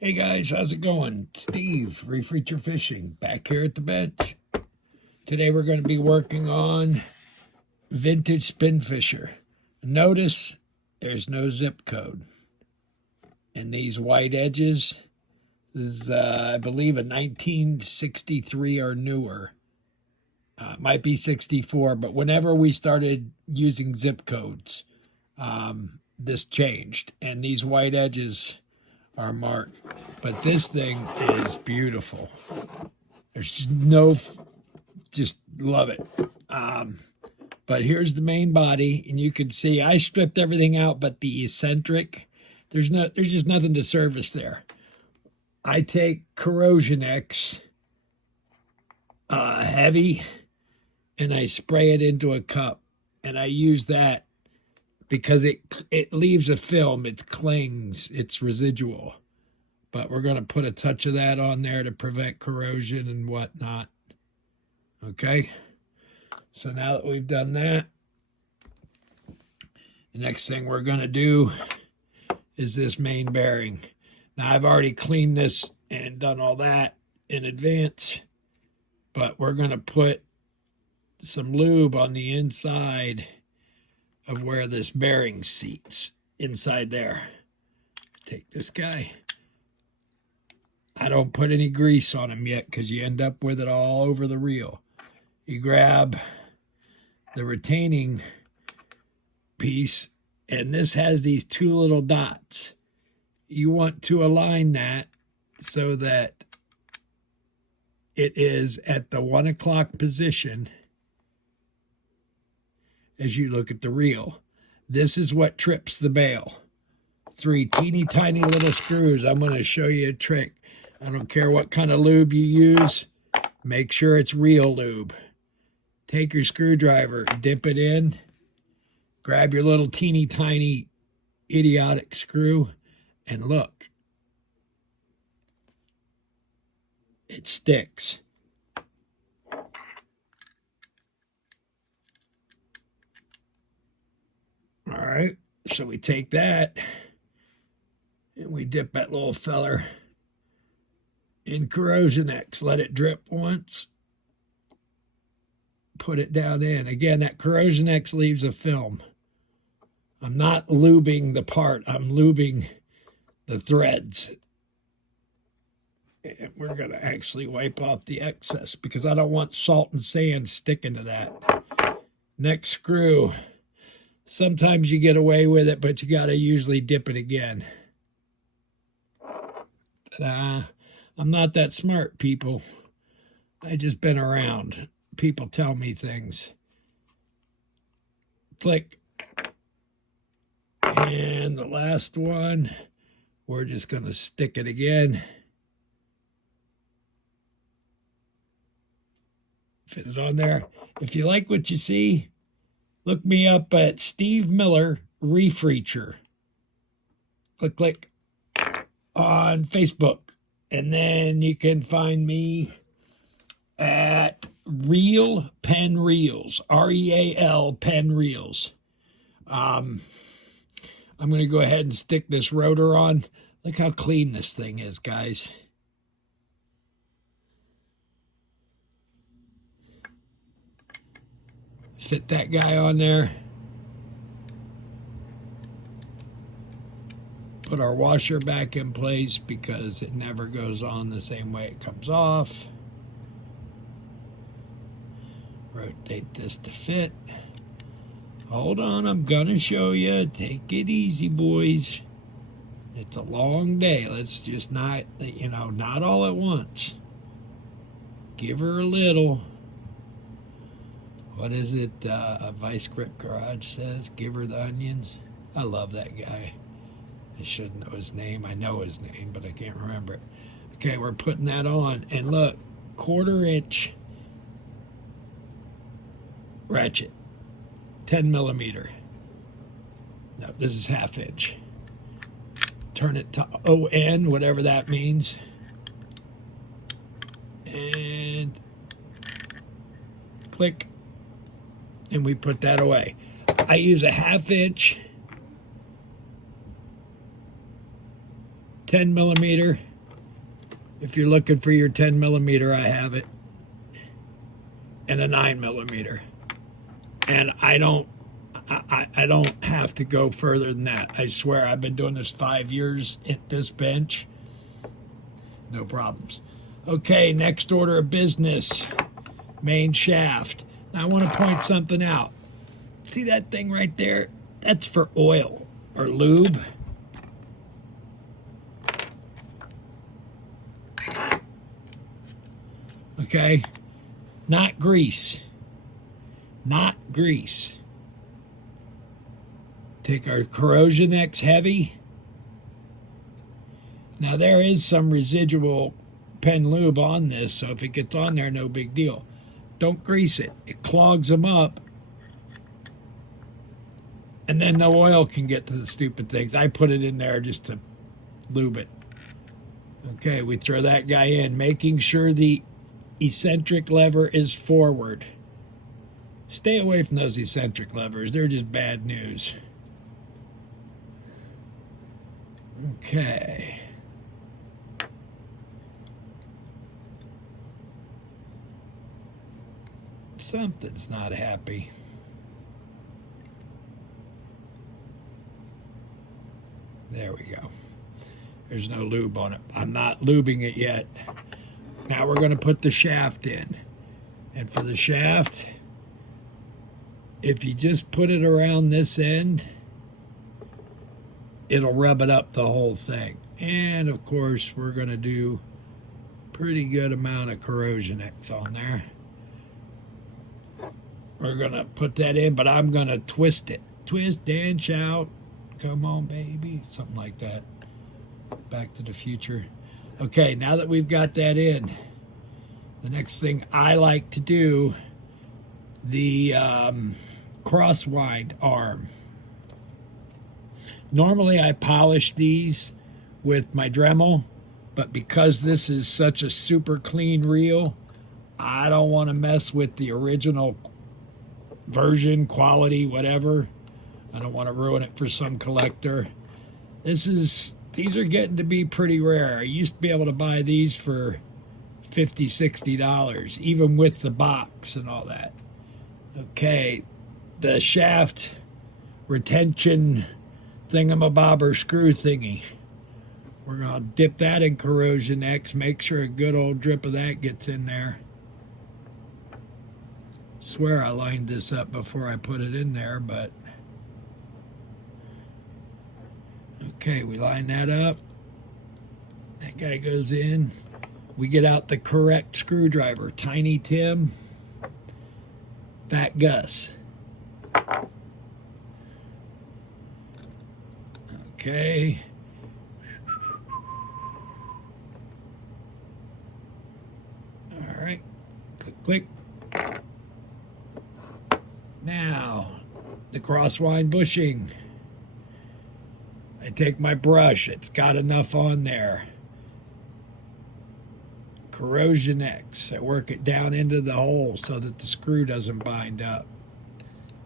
Hey guys, how's it going? Steve, Refeature Fishing, back here at the bench. Today we're going to be working on vintage Spinfisher. Notice there's no zip code. And these white edges is, I believe, a 1963 or newer. It might be 64, but whenever we started using zip codes, this changed. And these white edges are marked. But this thing is beautiful. There's no, just love it. But here's the main body, and you can see I stripped everything out but the eccentric. There's just nothing to service there. I take Corrosion X heavy, and I spray it into a cup, and I use that because it leaves a film. It clings. It's residual. But we're going to put a touch of that on there to prevent corrosion and whatnot. Okay? So now that we've done that, the next thing we're going to do is this main bearing. Now, I've already cleaned this and done all that in advance, but we're going to put some lube on the inside of where this bearing seats, inside there. Take this guy. I don't put any grease on him yet because you end up with it all over the reel. You grab the retaining piece, and this has these two little dots. You want to align that so that it is at the 1 o'clock position as you look at the reel. This is what trips the bail. 3 teeny tiny little screws. I'm going to show you a trick. I don't care what kind of lube you use. Make sure it's real lube. Take your screwdriver, dip it in, grab your little teeny tiny idiotic screw, and look. It sticks. All right, so we take that and we dip that little feller in Corrosion X. Let it drip once. Put it down in. Again, that Corrosion X leaves a film. I'm not lubing the part. I'm lubing the threads. And we're going to actually wipe off the excess because I don't want salt and sand sticking to that. Next screw. Sometimes you get away with it, but you got to usually dip it again. Ta-da. I'm not that smart, people. I just been around. People tell me things. Click. And the last one, we're just going to stick it again. Fit it on there. If you like what you see, look me up at Steve Miller Refeature. Click, click on Facebook. And then you can find me at Real Penn Reels, REAL Penn Reels. I'm going to go ahead and stick this rotor on. Look how clean this thing is, guys. Fit that guy on there. Put our washer back in place because it never goes on the same way it comes off. Rotate this to fit. Hold on, I'm gonna show you. Take it easy, boys. It's a long day. Let's just not, not all at once. Give her a little. What is it? A Vice Grip Garage says, give her the onions. I love that guy. I should know his name. I know his name, but I can't remember it. Okay, we're putting that on. And look, 1/4 inch ratchet. 10 millimeter. No, this is 1/2 inch. Turn it to ON, whatever that means. And click. And we put that away. I use a 1/2 inch 10 millimeter. If you're looking for your 10 millimeter, I have it. And a 9 millimeter. And I don't have to go further than that. I swear, I've been doing this 5 years at this bench. No problems. Okay, next order of business. Main shaft. Now I want to point something out. See that thing right there? That's for oil or lube. Okay? Not grease. Not grease. Take our Corrosion X Heavy. Now there is some residual Penn lube on this, so if it gets on there, no big deal. Don't grease it. It clogs them up. And then no oil can get to the stupid things. I put it in there just to lube it. Okay, we throw that guy in, making sure the eccentric lever is forward. Stay away from those eccentric levers. They're just bad news. Okay. Something's not happy. There we go. There's no lube on it. I'm not lubing it yet. Now we're going to put the shaft in. And for the shaft, if you just put it around this end, it'll rub it up the whole thing. And of course, we're going to do a pretty good amount of Corrosion X on there. We're going to put that in, but I'm going to twist it. Twist and shout. Come on, baby. Something like that. Back to the Future. Okay, now that we've got that in, the next thing I like to do, the crosswind arm. Normally I polish these with my Dremel, but because this is such a super clean reel, I don't want to mess with the original version, quality, whatever. I don't want to ruin it for some collector. These are getting to be pretty rare. I used to be able to buy these for $50, $60, even with the box and all that. Okay, the shaft retention thingamabobber screw thingy. We're going to dip that in Corrosion X, make sure a good old drip of that gets in there. Swear I lined this up before I put it in there, but okay, we line that up. That guy goes in. We get out the correct screwdriver. Tiny Tim, Fat Gus. Okay. All right. Click, click. Now, the crosswind bushing. I take my brush. It's got enough on there. Corrosion X. I work it down into the hole so that the screw doesn't bind up.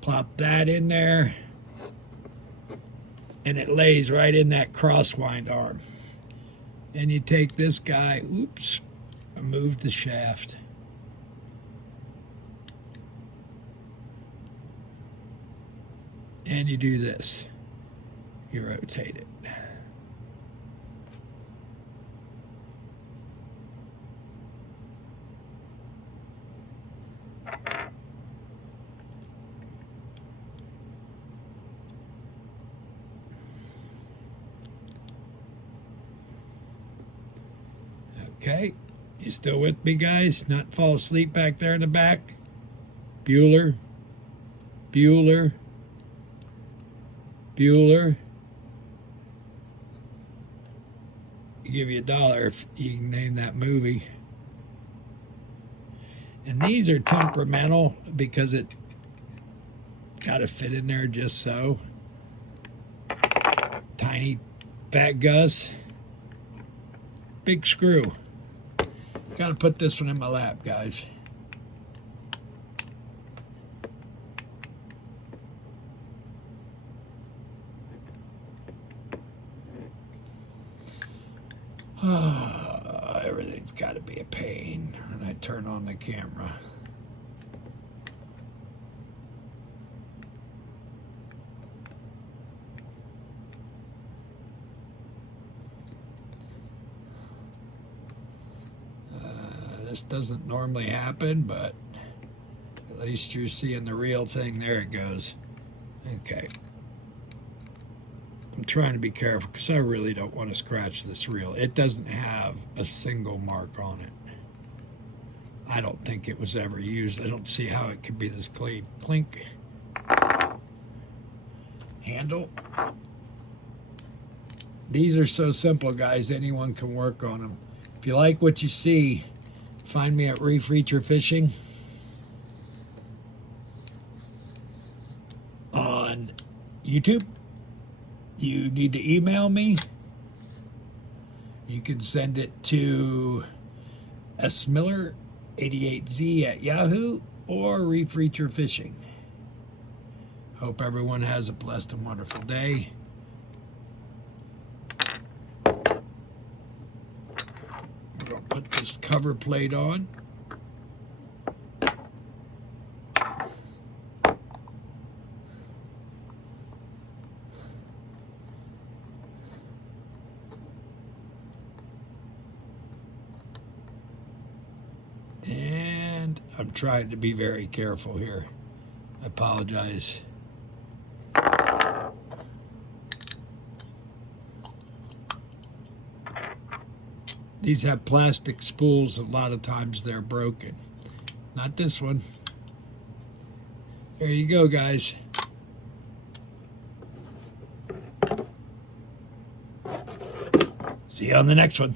Plop that in there. And it lays right in that crosswind arm. And you take this guy, oops, I moved the shaft. And you do this. You rotate it. Okay, you still with me, guys? Not fall asleep back there in the back? Bueller, Bueller, Bueller. I'll give you $1 if you can name that movie. And these are temperamental because it got to fit in there just so. Tiny Fat Gus. Big screw. Got to put this one in my lap, guys. Everything's got to be a pain when I turn on the camera. This doesn't normally happen, but at least you're seeing the real thing. There it goes. Okay. I'm trying to be careful because I really don't want to scratch this reel. It doesn't have a single mark on it. I don't think it was ever used. I don't see how it could be this clean. Clink. Handle. These are so simple, guys. Anyone can work on them. If you like what you see, find me at Reef Reacher Fishing on YouTube. You need to email me. You can send it to smiller88z@Yahoo or Reef Reacher Fishing. Hope everyone has a blessed and wonderful day. I'm going to put this cover plate on. And I'm trying to be very careful here. I apologize. These have plastic spools. A lot of times they're broken. Not this one. There you go, guys. See you on the next one.